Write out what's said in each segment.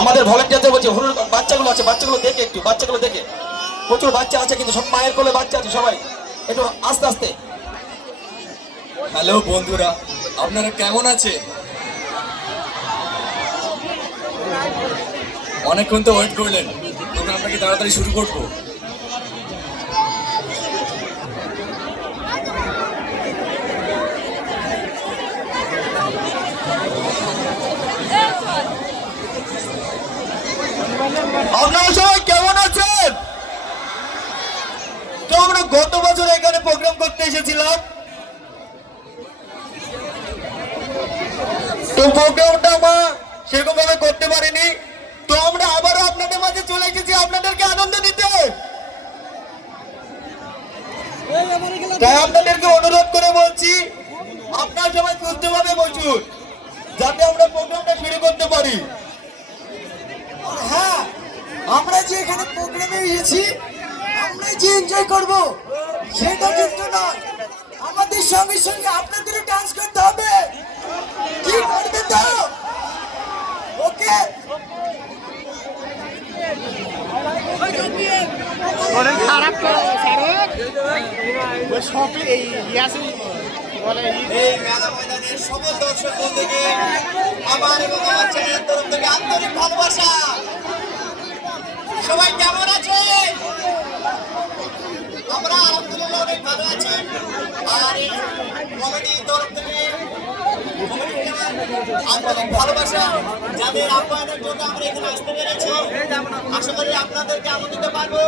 আমাদের ভলেন্টিয়ারদের বলছি হলুদ বাচ্চাগুলো আছে, বাচ্চাগুলো দেখে একটু, বাচ্চাগুলো দেখে, প্রচুর বাচ্চা আছে কিন্তু সব মায়ের কোলে বাচ্চা আছে, সবাই একটু আস্তে আস্তে। হ্যালো বন্ধুরা, আপনারা কেমন আছে? অনেকক্ষণ তো ওয়েট করলেন, প্রোগ্রামটা কি তাড়াতাড়ি শুরু করবো? আপনারা সবাই কেমন আছেন? তো আমরা গত বছর এখানে প্রোগ্রাম করতে এসেছিলাম, তো প্রোগ্রামটা আমরা সেরকম ভাবে করতে পারিনি, তো আমরা আবারও আপনাদের মাঝে চলে এসেছি আপনাদেরকে আনন্দ দিতে। তাই আপনাদেরকে অনুরোধ করে বলছি, আপনারা সবাই সুস্থভাবে বসুন যাতে আমরা প্রোগ্রামটা শুরু করতে পারি। হ্যাঁ, আমরা যে এখানে প্রোগ্রামে এসেছি, আমরা যে এনজয় করব সেটা কিন্তু নয়, আমাদের সঙ্গে সঙ্গে আপনাদেরও ডান্স করতে হবে। কি করবে তো? ওকে, খারাপ সব এই ময়দানের সকল দর্শক বন্ধুকে আমার এবং আমার চ্যানেলের তরফ থেকে আন্তরিক ভালোবাসা। সবাই কেমন আছে? আমরা আলহামদুলিল্লাহ অনেক ভালো আছি। আর এই কমিটির তরফ থেকে আন্তরিক ভালোবাসা, যাদের আহ্বানের জন্য আমরা এখানে আসতে পেরেছি, আশা করি আপনাদেরকে আনন্দ দিতে পারবো।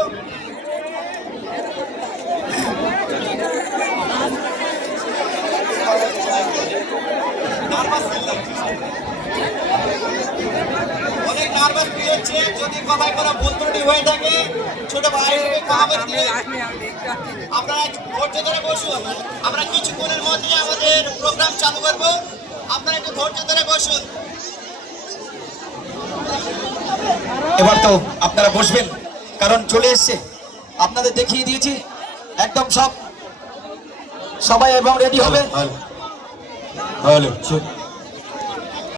অনেক নার্ভাস ফিল হচ্ছে, যদি কথায় কোনো ভুল ত্রুটি হয়ে থাকে ছোট ভাই হিসেবে ক্ষমা করে দিন। আপনারা ধৈর্য ধরে বসুন, আমরা কিছুক্ষণের মধ্যে আমাদের প্রোগ্রাম চালু করব, আপনারা একটু ধৈর্য ধরে বসুন। এবার তো আপনারা বসবেন, কারণ চলে এসছে, আপনাদের দেখিয়ে দিয়েছি একদম সবাই এবং রেডি হবে। হ্যালো